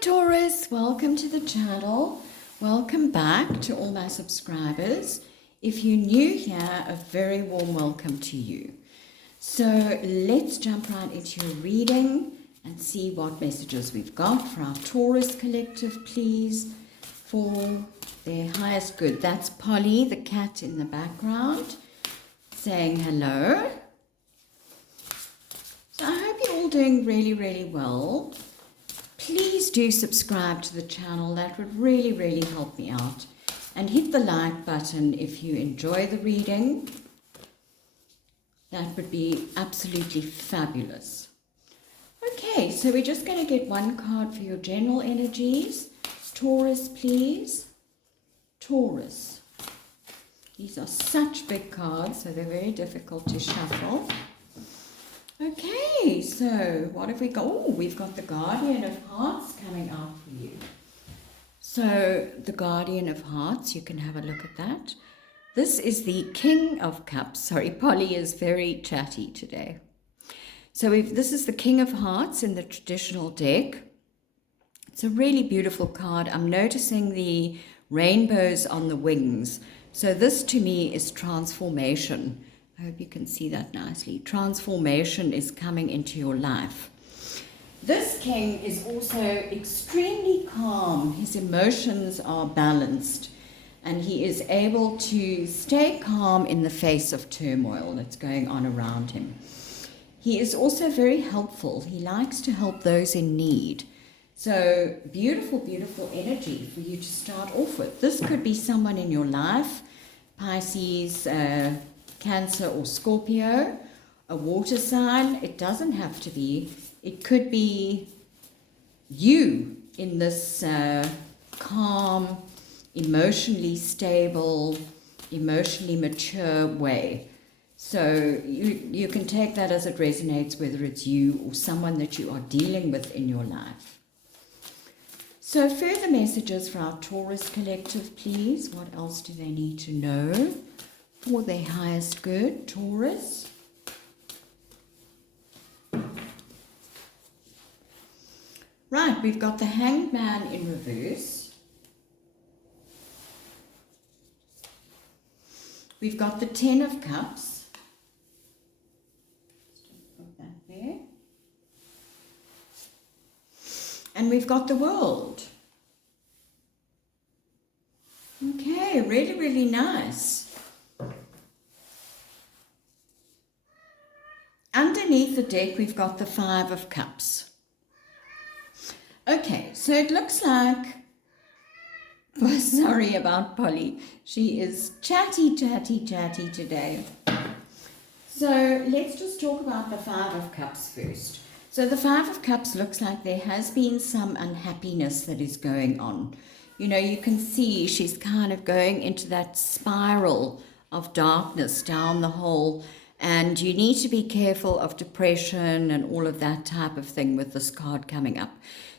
Taurus, welcome to the channel. Welcome back to all my subscribers. If you're new here, a very warm welcome to you. So let's jump right into your reading and see what messages we've got for our Taurus collective, please, for their highest good. That's Polly, the cat in the background, saying hello. So I hope you're all doing really, really well. Please do subscribe to the channel. That would really, really help me out. And hit the like button if you enjoy the reading. That would be absolutely fabulous. Okay, so we're just going to get one card for your general energies. Taurus, please. Taurus. These are such big cards, so they're very difficult to shuffle. Okay, so what have we got? Oh, we've got the Guardian of Hearts coming out for you. So the Guardian of Hearts, you can have a look at that. This is the King of Cups. Sorry, Polly is very chatty today. So this is the King of Hearts in the traditional deck. It's a really beautiful card. I'm noticing the rainbows on the wings. So this to me is transformation. I hope you can see that nicely. Transformation is coming into your life. This king is also extremely calm. His emotions are balanced, and he is able to stay calm in the face of turmoil that's going on around him. He is also very helpful. He likes to help those in need. So beautiful, beautiful energy for you to start off with. This could be someone in your life, Pisces, Cancer or Scorpio, a water sign. It doesn't have to be. It could be you in this calm, emotionally stable, emotionally mature way. So you can take that as it resonates, whether it's you or someone that you are dealing with in your life. So further messages for our Taurus collective, please. What else do they need to know for their highest good, Taurus? Right, we've got the Hanged Man in reverse. We've got the Ten of Cups. Just put that there. And we've got the World. Okay, really, really nice. Underneath the deck, we've got the Five of Cups. Okay, so it looks like, sorry about Polly, she is chatty today. So let's just talk about the Five of Cups first. So the Five of Cups looks like there has been some unhappiness that is going on. You know, you can see she's kind of going into that spiral of darkness down the hole. And you need to be careful of depression and all of that type of thing with this card coming up.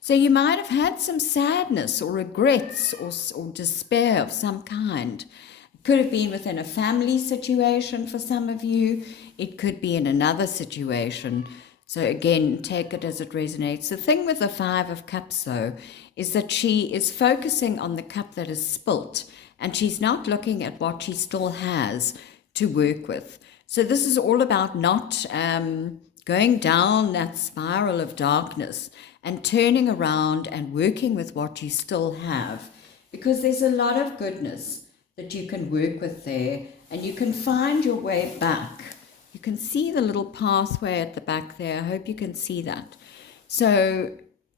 So you might have had some sadness or regrets or despair of some kind. It could have been within a family situation for some of you. It could be in another situation. So again, take it as it resonates. The thing with the Five of Cups, though, is that she is focusing on the cup that is spilt, and she's not looking at what she still has to work with. So this is all about not going down that spiral of darkness and turning around and working with what you still have, because there's a lot of goodness that you can work with there, and you can find your way back. You can see the little pathway at the back there. I hope you can see that. So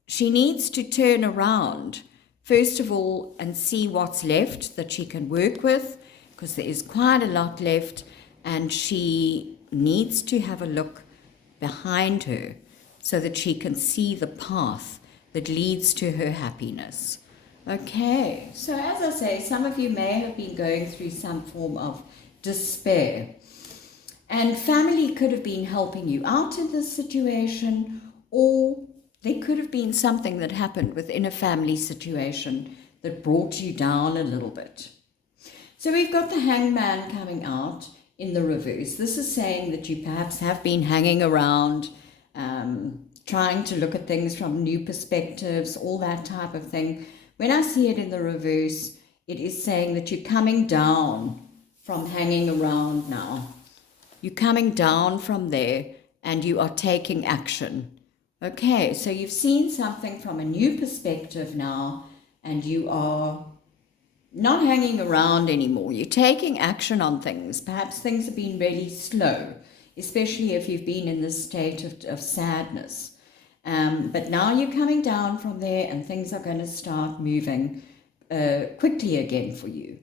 she needs to turn around, first of all, and see what's left that she can work with, because there is quite a lot left. And she needs to have a look behind her so that she can see the path that leads to her happiness. Okay, so as I say, some of you may have been going through some form of despair. And family could have been helping you out in this situation, or there could have been something that happened within a family situation that brought you down a little bit. So we've got the Hanged Man coming out in the reverse. This is saying that you perhaps have been hanging around trying to look at things from new perspectives, all that type of thing. When I see it in the reverse, it is saying that you're coming down from hanging around now. You're coming down from there and you are taking action. Okay, so you've seen something from a new perspective now, and you are not hanging around anymore. You're taking action on things. Perhaps things have been really slow, especially if you've been in this state of sadness. But now you're coming down from there and things are going to start moving quickly again for you.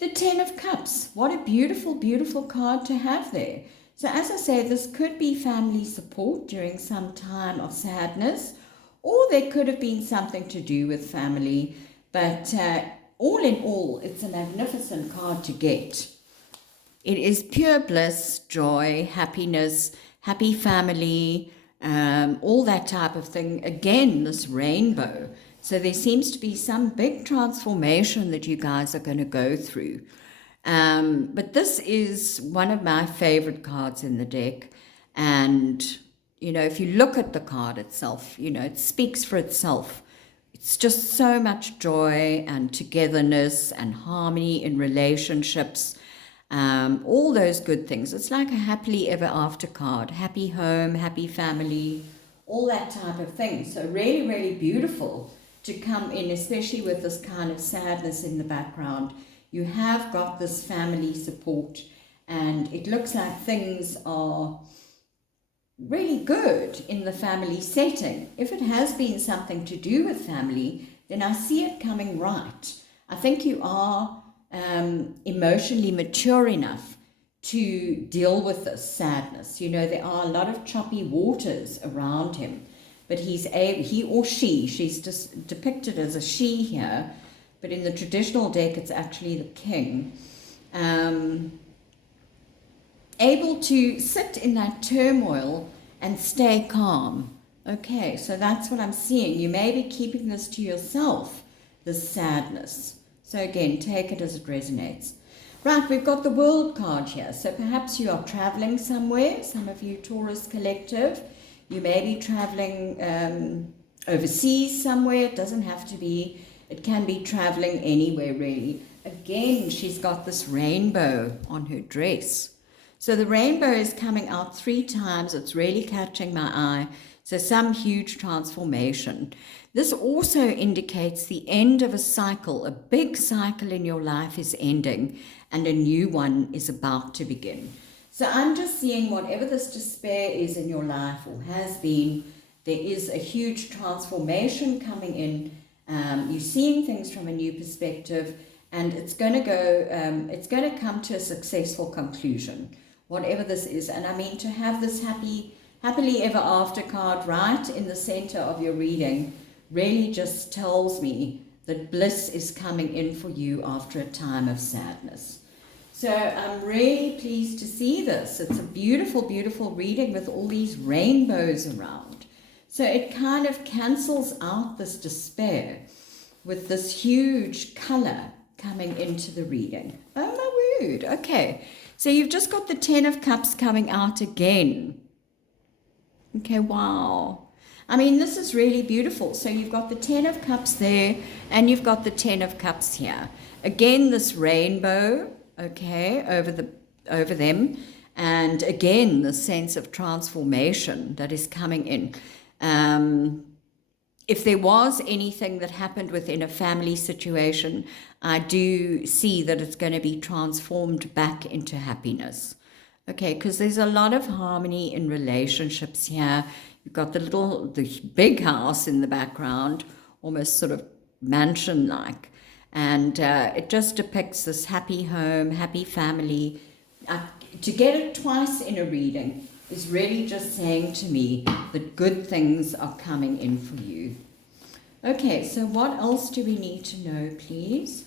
The Ten of Cups. What a beautiful, beautiful card to have there. So as I say, this could be family support during some time of sadness, or there could have been something to do with family. But all in all, it's a magnificent card to get. It is pure bliss, joy, happiness, happy family, all that type of thing. Again, this rainbow. So there seems to be some big transformation that you guys are going to go through. But this is one of my favorite cards in the deck. And, you know, if you look at the card itself, you know, it speaks for itself. It's just so much joy and togetherness and harmony in relationships, all those good things. It's like a happily ever after card, happy home, happy family, all that type of thing. So really, really beautiful to come in, especially with this kind of sadness in the background. You have got this family support, and it looks like things are really good in the family setting. If it has been something to do with family, then I see it coming right. I think you are emotionally mature enough to deal with this sadness. You know, there are a lot of choppy waters around him, but he or she's just depicted as a she here, but in the traditional deck it's actually the king. Able to sit in that turmoil and stay calm. Okay, so that's what I'm seeing. You may be keeping this to yourself, this sadness. So again, take it as it resonates. Right, we've got the World card here. So perhaps you are traveling somewhere, some of you Taurus Collective. You may be traveling overseas somewhere. It doesn't have to be. It can be traveling anywhere, really. Again, she's got this rainbow on her dress. So the rainbow is coming out 3 times. It's really catching my eye. So some huge transformation. This also indicates the end of a cycle. A big cycle in your life is ending and a new one is about to begin. So I'm just seeing whatever this despair is in your life or has been, there is a huge transformation coming in. You're seeing things from a new perspective, and it's going to come to a successful conclusion, whatever this is. And I mean, to have this happily ever after card right in the center of your reading really just tells me that bliss is coming in for you after a time of sadness. So I'm really pleased to see this. It's a beautiful, beautiful reading with all these rainbows around. So it kind of cancels out this despair with this huge color coming into the reading. Oh my word. Okay. So you've just got the 10 of Cups coming out again. Okay, wow. I mean, this is really beautiful. So you've got the 10 of Cups there, and you've got the 10 of Cups here. Again, this rainbow, okay, over them. And again, the sense of transformation that is coming in. If there was anything that happened within a family situation, I do see that it's going to be transformed back into happiness. Okay, because there's a lot of harmony in relationships here. You've got the big house in the background, almost sort of mansion-like. And it just depicts this happy home, happy family. To get it twice in a reading is really just saying to me that good things are coming in for you. Okay, so what else do we need to know, please?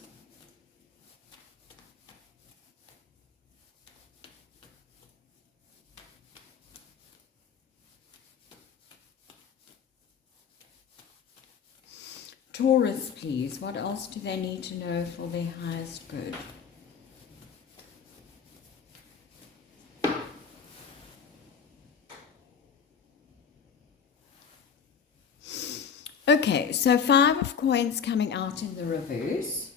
Taurus, please. What else do they need to know for their highest good? Okay, so 5 of coins coming out in the reverse.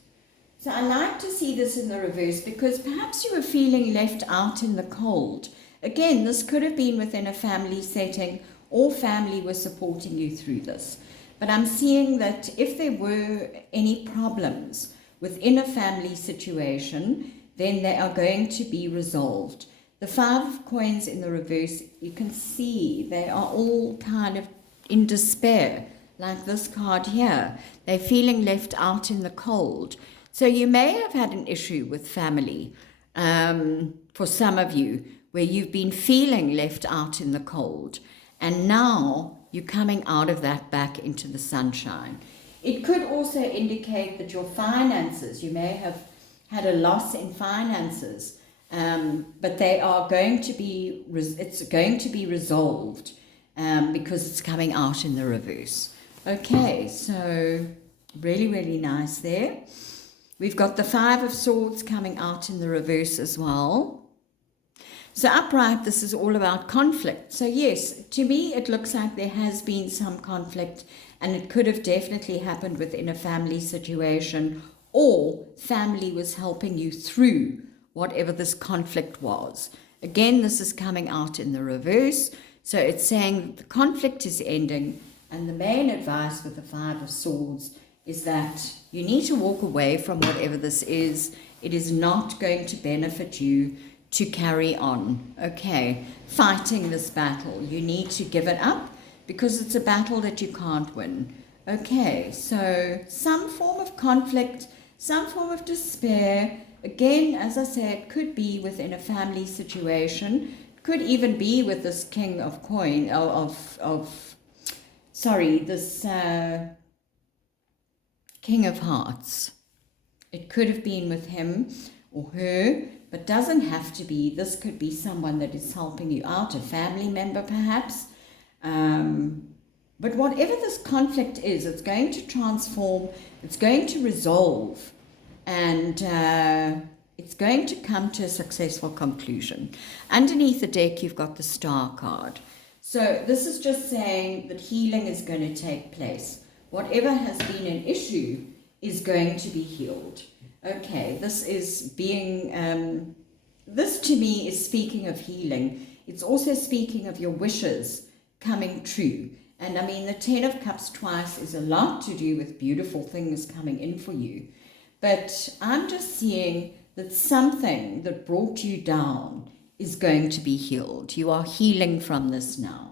So I like to see this in the reverse because perhaps you were feeling left out in the cold. Again, this could have been within a family setting or family was supporting you through this. But I'm seeing that if there were any problems within a family situation, then they are going to be resolved. The 5 of coins in the reverse, you can see they are all kind of in despair, like this card here. They're feeling left out in the cold. So you may have had an issue with family for some of you, where you've been feeling left out in the cold. And now you're coming out of that back into the sunshine. It could also indicate that your finances, you may have had a loss in finances, but they are going to be, it's going to be resolved because it's coming out in the reverse. Okay, so really, really nice there. We've got the 5 of Swords coming out in the reverse as well. So upright, this is all about conflict. So yes, to me, it looks like there has been some conflict, and it could have definitely happened within a family situation, or family was helping you through whatever this conflict was. Again, this is coming out in the reverse. So it's saying that the conflict is ending, and the main advice with the 5 of Swords is that you need to walk away from whatever this is. It is not going to benefit you to carry on, okay, fighting this battle. You need to give it up because it's a battle that you can't win. Okay, so some form of conflict, some form of despair. Again, as I said, it could be within a family situation. It could even be with this King of Coin, this King of Hearts. It could have been with him or her, but doesn't have to be. This could be someone that is helping you out, a family member perhaps. But whatever this conflict is, it's going to transform, it's going to resolve, and it's going to come to a successful conclusion. Underneath the deck, you've got the Star card. So this is just saying that healing is going to take place. Whatever has been an issue is going to be healed. Okay, this is being, this to me is speaking of healing. It's also speaking of your wishes coming true. And I mean, the 10 of Cups twice is a lot to do with beautiful things coming in for you. But I'm just seeing that something that brought you down is going to be healed. You are healing from this now.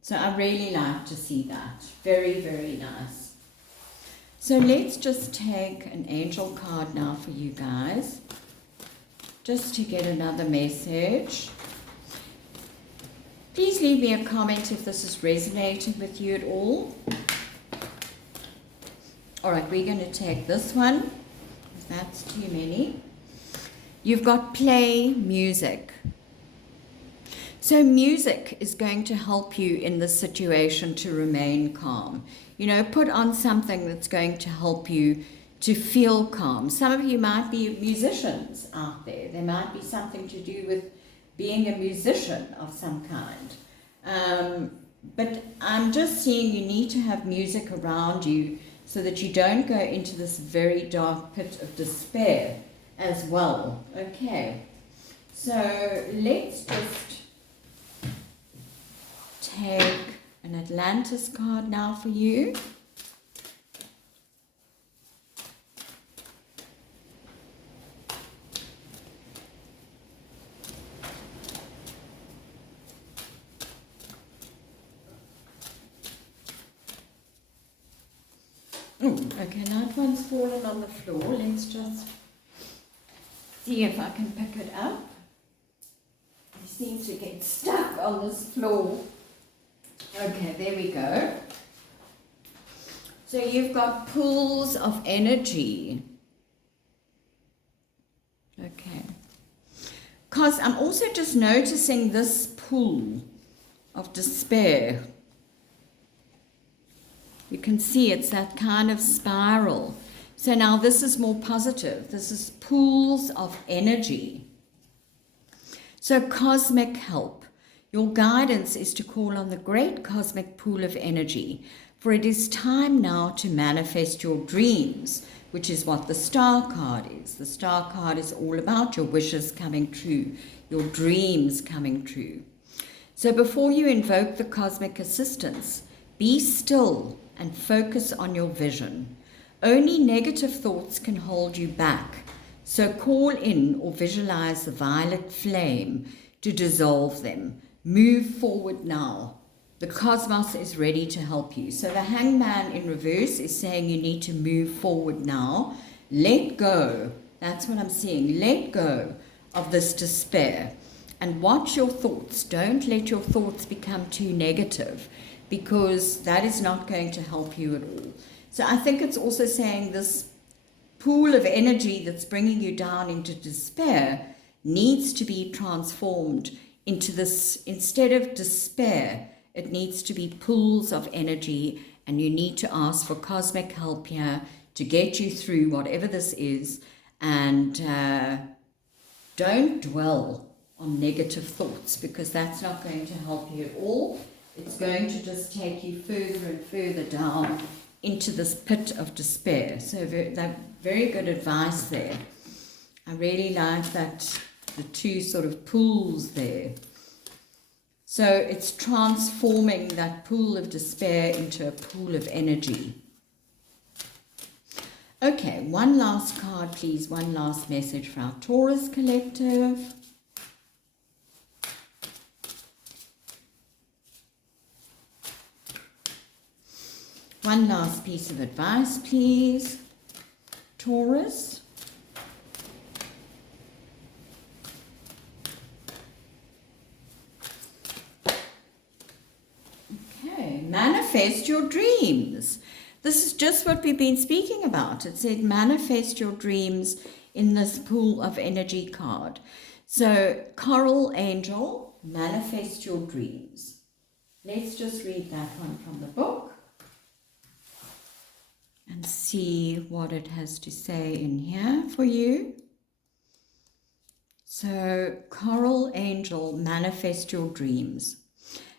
So I really like to see that. Very, very nice. So let's just take an angel card now for you guys, just to get another message. Please leave me a comment if this is resonating with you at all. All right, we're going to take this one, because that's too many. You've got play music. So music is going to help you in this situation to remain calm. You know, put on something that's going to help you to feel calm. Some of you might be musicians out there. There might be something to do with being a musician of some kind. But I'm just seeing you need to have music around you so that you don't go into this very dark pit of despair as well. Okay, so let's just take an Atlantis card now for you. Okay, that one's fallen on the floor. Let's just see if I can pick it up. It seems to get stuck on this floor. Okay, there we go. So you've got pools of energy. Okay. Because I'm also just noticing this pool of despair. You can see it's that kind of spiral. So now this is more positive. This is pools of energy. So cosmic help. Your guidance is to call on the great cosmic pool of energy. For it is time now to manifest your dreams, which is what the Star card is. The Star card is all about your wishes coming true, your dreams coming true. So before you invoke the cosmic assistance, be still and focus on your vision. Only negative thoughts can hold you back. So call in or visualize the violet flame to dissolve them. Move forward now. The cosmos is ready to help you. So the hangman in reverse is saying you need to move forward now. Let go. That's what I'm seeing. Let go of this despair and watch your thoughts. Don't let your thoughts become too negative, because that is not going to help you at all. So I think it's also saying this pool of energy that's bringing you down into despair needs to be transformed into this, instead of despair, it needs to be pools of energy, and you need to ask for cosmic help here to get you through whatever this is. And don't dwell on negative thoughts, because that's not going to help you at all. It's going to just take you further and further down into this pit of despair. So very good advice there. I really like that, the two sort of pools there. So it's transforming that pool of despair into a pool of energy. Okay, one last card, please. One last message for our Taurus collective. One last piece of advice, please, Taurus. Okay, manifest your dreams. This is just what we've been speaking about. It said manifest your dreams in this pool of energy card. So, Coral Angel, manifest your dreams. Let's just read that one from the book and see what it has to say in here for you. So, Coral Angel, manifest your dreams.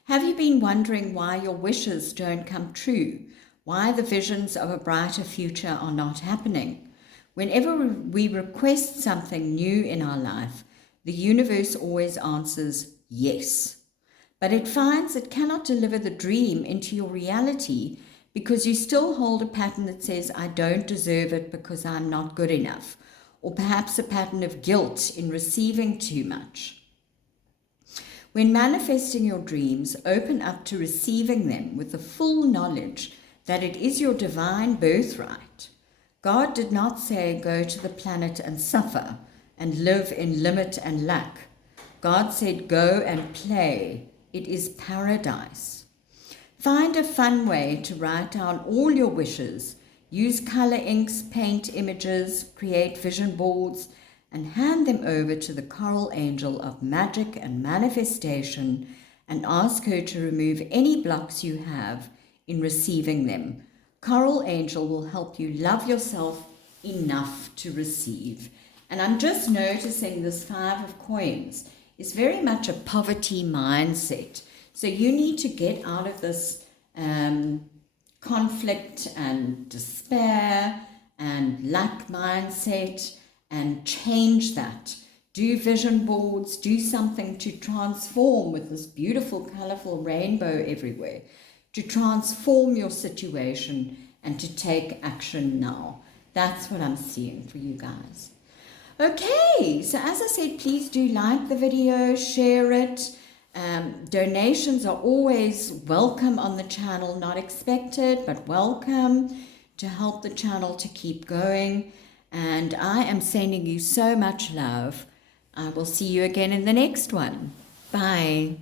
Have you been wondering why your wishes don't come true? Why the visions of a brighter future are not happening? Whenever we request something new in our life, the universe always answers yes. But it finds it cannot deliver the dream into your reality because you still hold a pattern that says, I don't deserve it because I'm not good enough, or perhaps a pattern of guilt in receiving too much. When manifesting your dreams, open up to receiving them with the full knowledge that it is your divine birthright. God did not say go to the planet and suffer and live in limit and lack. God said go and play. It is paradise. Find a fun way to write down all your wishes. Use color inks, paint images, create vision boards, and hand them over to the Coral Angel of magic and manifestation, and ask her to remove any blocks you have in receiving them. Coral Angel will help you love yourself enough to receive. And I'm just noticing this 5 of coins is very much a poverty mindset. So you need to get out of this conflict and despair and lack mindset and change that. Do vision boards, do something to transform with this beautiful, colorful rainbow everywhere, to transform your situation and to take action now. That's what I'm seeing for you guys. Okay, so as I said, please do like the video, share it. Donations are always welcome on the channel, not expected, but welcome to help the channel to keep going. And I am sending you so much love. I will see you again in the next one. Bye.